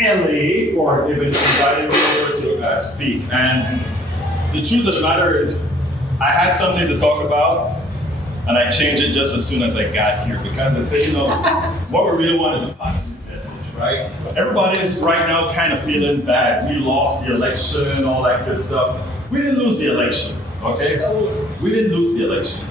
LA for inviting me over to speak. And the truth of the matter is, I had something to talk about, and I changed it just as soon as I got here, because I said, what we really want is a positive message, right? Everybody's right now kind of feeling bad. We lost the election and all that good stuff. We didn't lose the election, okay? We didn't lose the election.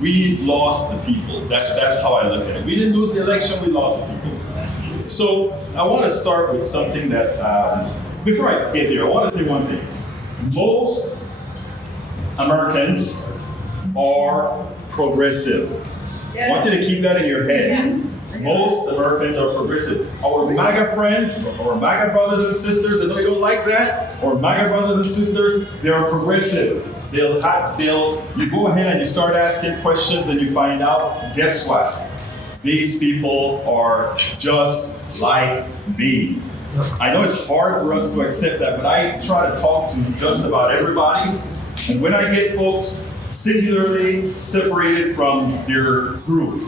We lost the people. That's how I look at it. We didn't lose the election, we lost the people. So I want to start with something that, before I get there, I want to say one thing. Most Americans are progressive. Yes. I want you to keep that in your head. Yeah. Most Americans are progressive. Our MAGA friends, our MAGA brothers and sisters, I know you don't like that, our MAGA brothers and sisters, they are progressive. You go ahead and you start asking questions and you find out, guess what? These people are just like me. I know it's hard for us to accept that, but I try to talk to just about everybody. And when I get folks singularly separated from their group,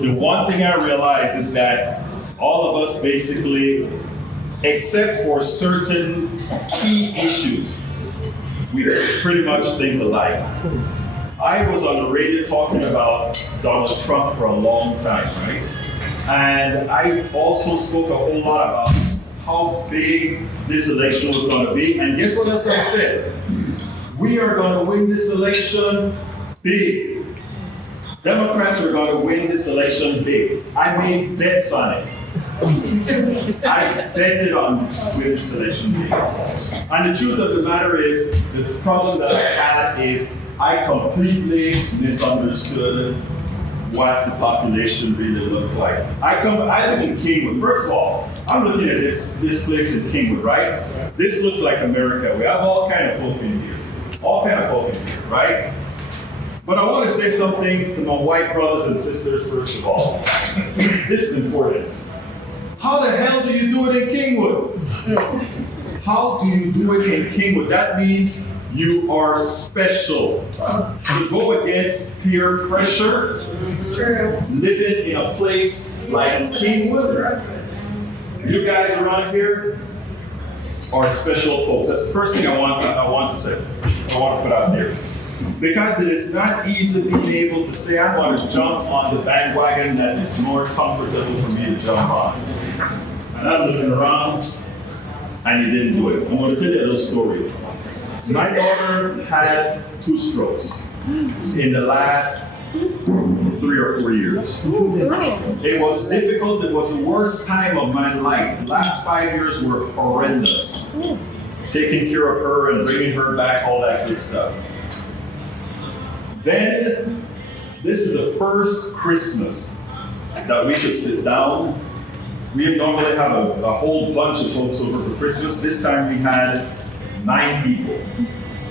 the one thing I realize is that all of us basically, except for certain key issues, we pretty much think alike. I was on the radio talking about Donald Trump for a long time, right? And I also spoke a whole lot about how big this election was going to be. And guess what else I said? We are going to win this election big. Democrats are going to win this election big. I made bets on it. I betted on winning this election big. And the truth of the matter is, the problem that I had is I completely misunderstood what the population really looked like. I live in Kingwood. First of all, I'm looking at this place in Kingwood, right? This looks like America. We have all kind of folk in here. All kind of folk in here, right? But I want to say something to my white brothers and sisters, first of all. This is important. How the hell do you do it in Kingwood? How do you do it in Kingwood? That means you are special. To go against peer pressure, living in a place like Kingwood, you guys around here are special folks. That's the first thing I want to say. I want to put out there. Because it is not easy being able to say, I'm going to jump on the bandwagon that is more comfortable for me to jump on. And I'm looking around, and he didn't do it. I'm going to tell you a little story. My daughter had 2 strokes in the last 3 or 4 years. It was difficult. It was the worst time of my life. The last 5 years were horrendous. Taking care of her and bringing her back, all that good stuff. Then, this is the first Christmas that we could sit down. We normally have a whole bunch of folks over for Christmas. This time we had 9 people.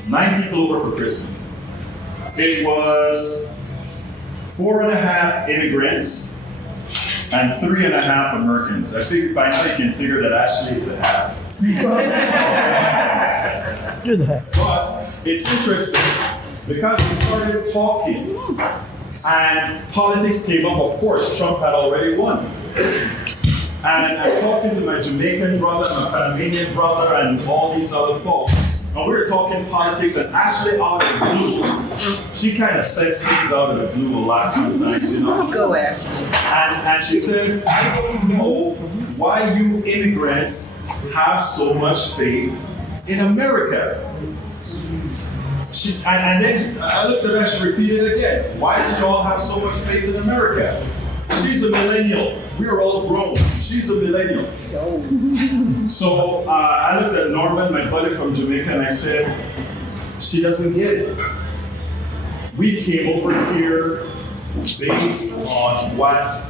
9 people over for Christmas. It was 4.5 immigrants and 3.5 Americans. I figured by now you can figure that Ashley is a half. You're the half. But it's interesting because we started talking and politics came up. Of course, Trump had already won. And I'm talking to my Jamaican brother, my Panamanian brother, and all these other folks. And we were talking politics, and Ashley out of the blue, she kind of says things out of the blue a lot sometimes, Go, Ashley. And she says, I don't know why you immigrants have so much faith in America. And then I looked at her and she repeated it again. Why do you all have so much faith in America? She's a millennial. We're all grown. She's a millennial. So I looked at Norman, my buddy from Jamaica, and I said, she doesn't get it. We came over here based on what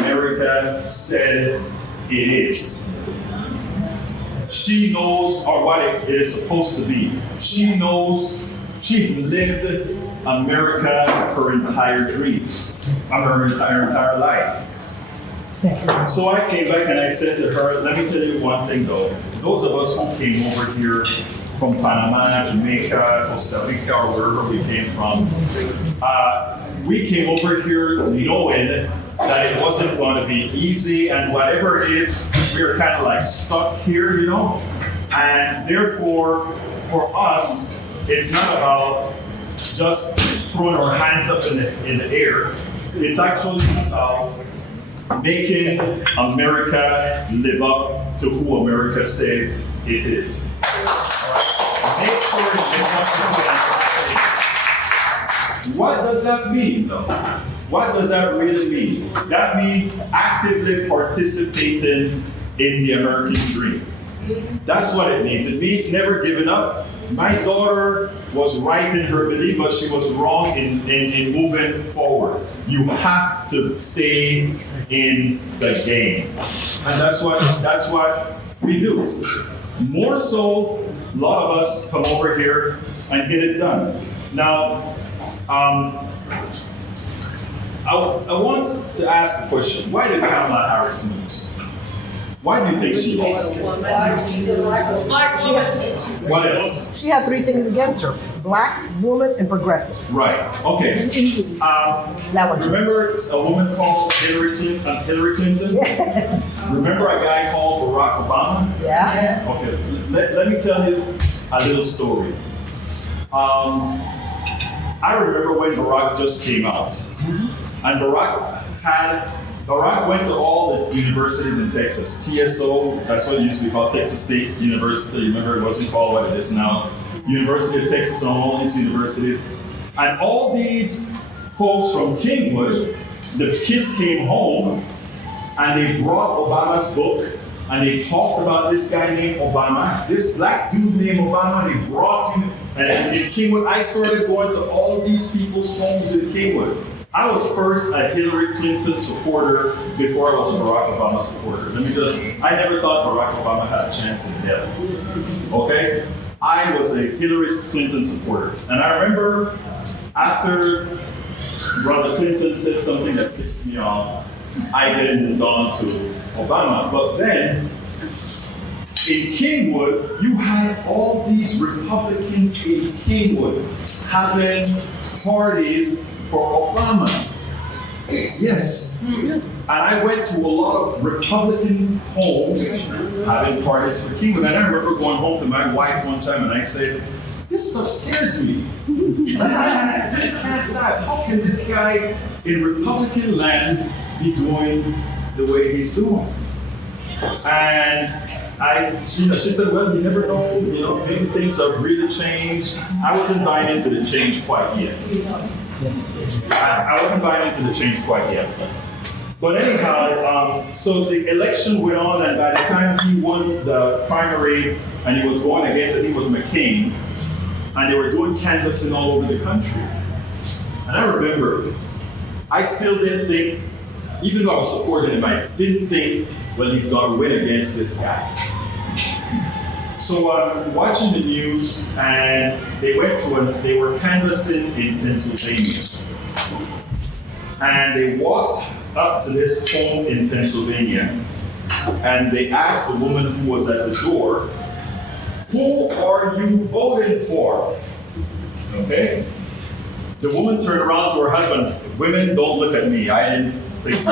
America said it is. She knows, or what it is supposed to be. She knows she's lived America her entire dream, her entire life. So I came back and I said to her, let me tell you one thing though. Those of us who came over here from Panama, Jamaica, Costa Rica, or wherever we came from, we came over here knowing that it wasn't going to be easy, and whatever it is, we were kind of like stuck here, you know? And therefore, for us, it's not about just throwing our hands up in the air. It's actually about making America live up to who America says it is. Make sure it lives up to who it is. What does that mean, though? What does that really mean? That means actively participating in the American dream. That's what it means. It means never giving up. My daughter was right in her belief, but she was wrong in moving forward. You have to stay in the game. And that's what we do. More so, a lot of us come over here and get it done. Now, I want to ask the question, why did Kamala Harris lose? Why do you think she lost? What else? She had 3 things against her: black, woman, and progressive. Right, okay. That one. Remember a woman called Hillary Clinton? Yes. Remember a guy called Barack Obama? Yeah. Okay, let me tell you a little story. I remember when Barack just came out, and Barack went to all the universities in Texas. TSO, that's what it used to be called, Texas State University. Remember, it wasn't called what it is now. University of Texas, and all these universities. And all these folks from Kingwood, the kids came home and they brought Obama's book and they talked about this guy named Obama, this black dude named Obama. They brought him, and in Kingwood, I started going to all these people's homes in Kingwood. I was first a Hillary Clinton supporter before I was a Barack Obama supporter. I never thought Barack Obama had a chance in hell. Okay? I was a Hillary Clinton supporter. And I remember after Brother Clinton said something that pissed me off, I then moved on to Obama. But then, in Kingwood, you had all these Republicans in Kingwood having parties for Obama. Yes. And I went to a lot of Republican homes having parties for Kingwood. And I remember going home to my wife one time and I said, this stuff scares me. This can't last. How can this guy in Republican land be doing the way he's doing? And she said, well, you never know, maybe things have really changed. I wasn't buying into the change quite yet. I wasn't buying into the change quite yet. But anyhow, so the election went on, and by the time he won the primary and he was going against it, he was McCain, and they were doing canvassing all over the country. And I remember, I still didn't think, even though I was supporting him, I didn't think, well, he's going to win against this guy. So I'm watching the news, and they were canvassing in Pennsylvania. And they walked up to this home in Pennsylvania, and they asked the woman who was at the door, who are you voting for? Okay? The woman turned around to her husband. Women, don't look at me. I didn't think.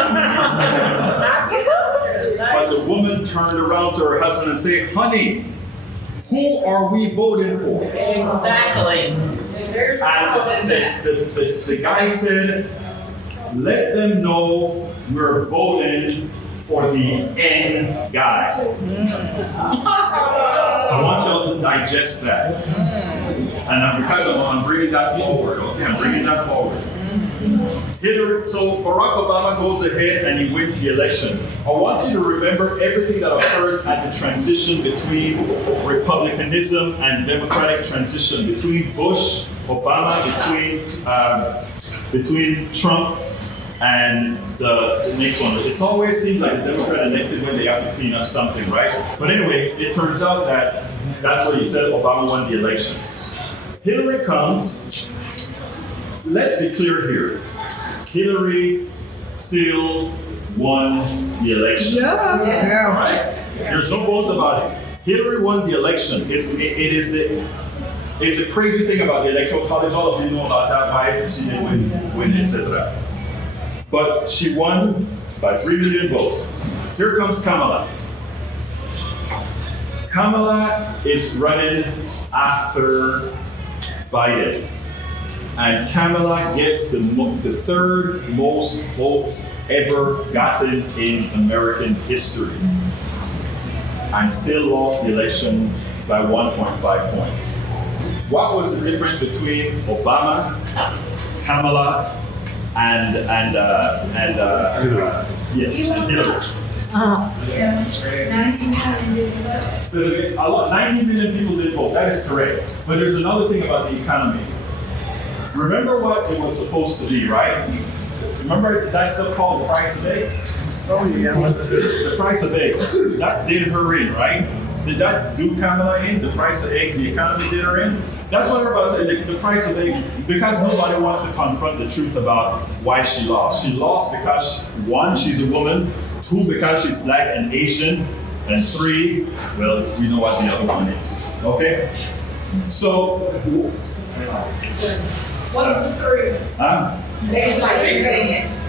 But the woman turned around to her husband and said, honey, who are we voting for? Exactly. And the guy said, let them know we're voting for the N guy. I want y'all to digest that. And because I'm bringing that forward, okay? I'm bringing that forward. So Barack Obama goes ahead and he wins the election. I want you to remember everything that occurs at the transition between Republicanism and Democratic transition, between Bush, Obama, between Trump and the next one. It's always seemed like the Democrat elected when they have to clean up something, right? But anyway, it turns out that that's what he said, Obama won the election. Hillary comes. Let's be clear here. Hillary still won the election. Yeah. Right? There's no bones about it. Hillary won the election. It's a crazy thing about the Electoral College. All of you know about that, why she didn't win, etc. but she won by 3 million votes. Here comes Kamala. Kamala is running after Biden. And Kamala gets the third most votes ever gotten in American history. And still lost the election by 1.5 points. What was the difference between Obama, Kamala, and Hillary? So 19 million people did vote. That is correct. But there's another thing about the economy. Remember what it was supposed to be, right? Remember that stuff called the price of eggs? Oh, yeah. The price of eggs. That did her in, right? Did that do Kamala in? The price of eggs, the economy did her in? That's what everybody said, the price of eggs. Because nobody wanted to confront the truth about why she lost. She lost because, 1, she's a woman. 2, because she's black and Asian. And 3, well, we know what the other one is. Okay? So, what's the proof?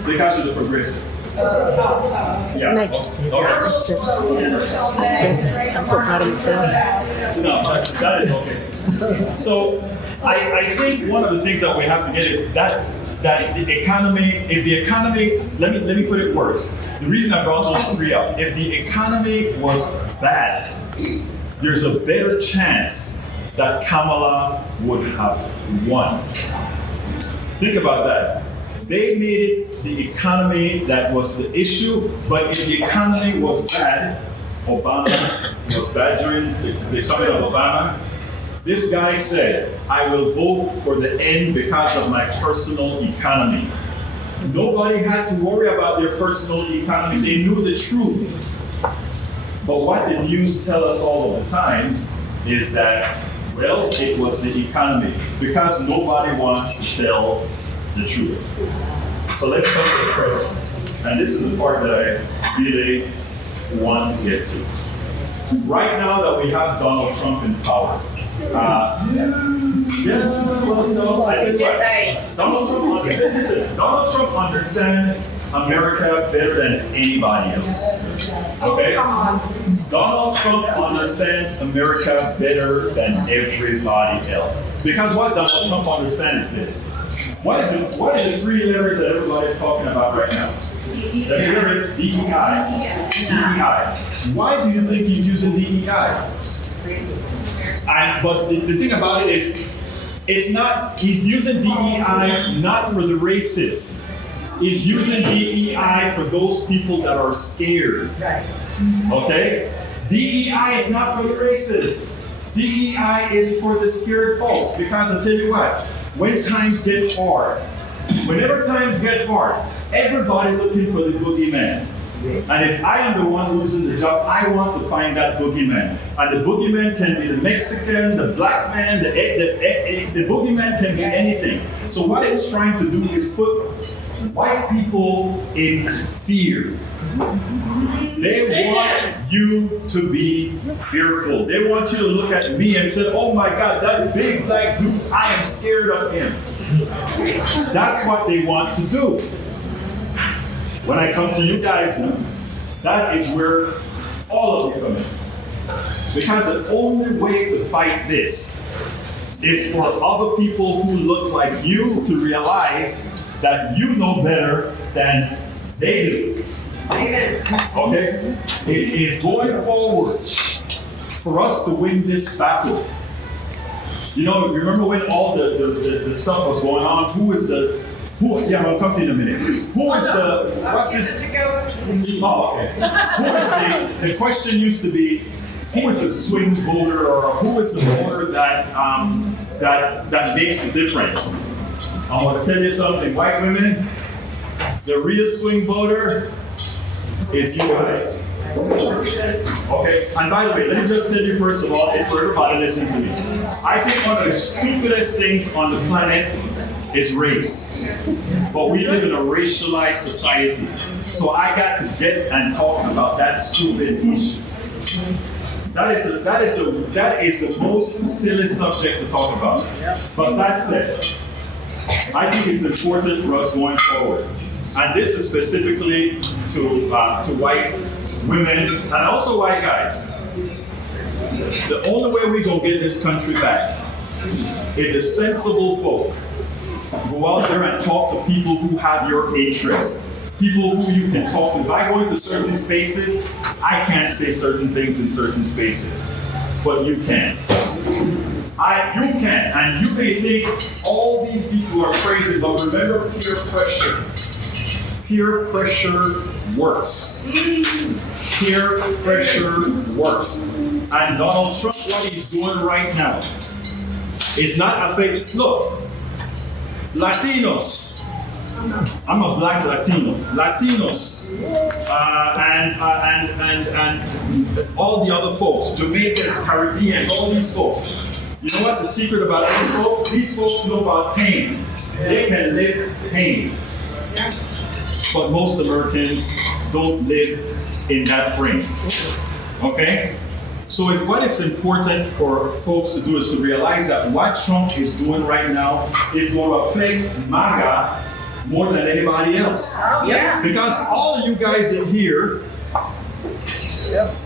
Because she's a progressive. Yeah. Not just say Okay. that. I said that. I'm so proud of myself. No, that is okay. So I think one of the things that we have to get is that the economy, let me put it worse. The reason I brought those 3 up, if the economy was bad, there's a better chance that Kamala would have won. Think about that. They made it the economy that was the issue, but if the economy was bad, Obama was bad during the coming of Obama. This guy said, I will vote for the end because of my personal economy. Nobody had to worry about their personal economy. They knew the truth. But what the news tell us all of the times is that, well, it was the economy, because nobody wants to tell the truth. So let's come to the present. And this is the part that I really want to get to. Right now that we have Donald Trump in power, I think right. Donald Trump understands America better than anybody else. Okay? Donald Trump understands America better than everybody else. Because what Donald Trump understands is this. What is the 3 letters that everybody's talking about right now? Let me hear it. DEI. DEI. Why do you think he's using DEI? But the thing about it is, it's not, he's using DEI not for the racists. He's using DEI for those people that are scared. Right. Okay? DEI is not for the racists. DEI is for the scared folks. Because I'll tell you what, when times get hard, whenever times get hard, everybody looking for the boogeyman. And if I am the one losing the job, I want to find that boogeyman. And the boogeyman can be the Mexican, the black man, the boogeyman can be anything. So what it's trying to do is put white people in fear. They want you to be fearful. They want you to look at me and say, oh my God, that big black dude, I am scared of him. That's what they want to do. When I come to you guys, that is where all of you come in. Because the only way to fight this is for other people who look like you to realize that you know better than they do. Amen. Okay? It is going forward for us to win this battle. You know, remember when all the stuff was going on? I'll come to you in a minute. What's this? Oh, okay. The question used to be, who is the swing voter, or who is the voter that makes the difference? I want to tell you something, white women, the real swing voter is you guys. Okay, and by the way, let me just tell you first of all, and for everybody listening to me, I think one of the stupidest things on the planet is race. But we live in a racialized society. So I got to get and talk about that stupid issue. That is the most silly subject to talk about. But that said, I think it's important for us going forward and this is specifically to white women and also white guys. The only way we gonna get this country back is the sensible folk go out there and talk to people who have your interest, people who you can talk to. If I go into certain spaces, I can't say certain things in certain spaces, but you can. You can, and you may think all these people are crazy, but remember peer pressure. Peer pressure works. Peer pressure works. And Donald Trump, what he's doing right now, is not affecting. Look, Latinos. I'm a black Latino. Latinos and all the other folks, Jamaicans, Caribbeans, all these folks. You know what's the secret about these folks? These folks know about pain. They can live pain. But most Americans don't live in that frame. Okay? So what is important for folks to do is to realize that what Trump is doing right now is going to affect MAGA more than anybody else. Yeah. Because all of you guys in here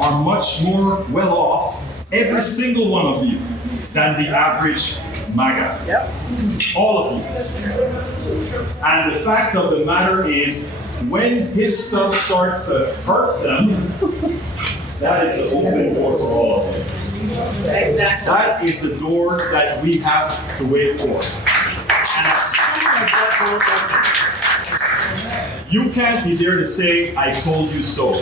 are much more well off, every single one of you, than the average MAGA. Yep. All of you. And the fact of the matter is, when his stuff starts to hurt them, that is the open door for all of them. Exactly. That is the door that we have to wait for. And as soon as that door opens, you can't be there to say, I told you so.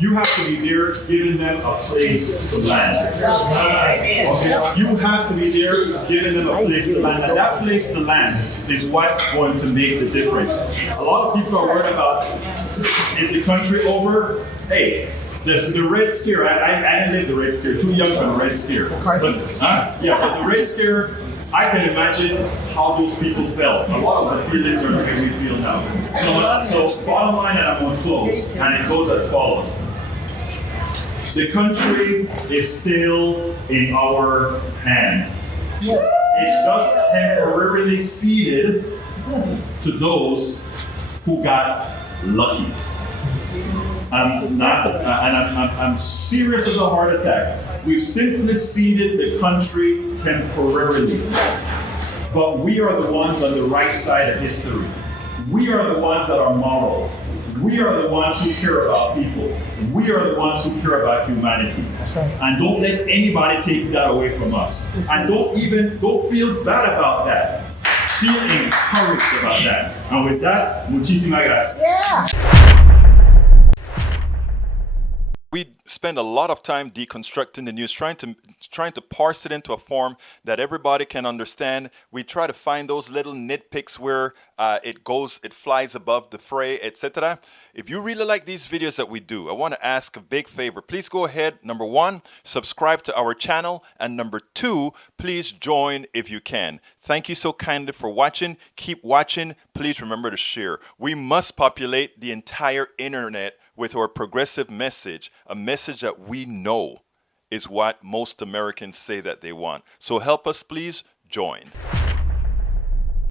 You have to be there giving them a place to land. Okay? You have to be there giving them a place to land. And that place to land is what's going to make the difference. A lot of people are worried about, is the country over? Hey, there's the Red Scare. I didn't live the Red Scare. Too young for the Red Scare. But the Red Scare, I can imagine how those people felt. A lot of the feelings are the way we feel now. So bottom line, and I'm going to close, and it goes as follows. The country is still in our hands. It's just temporarily ceded to those who got lucky. I'm serious as a heart attack. We've simply ceded the country temporarily. But we are the ones on the right side of history. We are the ones that are moral. We are the ones who care about people. We are the ones who care about humanity. And don't let anybody take that away from us. And don't feel bad about that. Feel encouraged about that. And with that, muchísimas gracias. Yeah. We spend a lot of time deconstructing the news, trying to parse it into a form that everybody can understand. We try to find those little nitpicks where it flies above the fray, etc. If you really like these videos that we do, I want to ask a big favor. Please go ahead, number 1, subscribe to our channel, and number 2, please join if you can. Thank you so kindly for watching. Keep watching. Please remember to share. We must populate the entire internet with our progressive message, a message that we know is what most Americans say that they want. So help us, please join.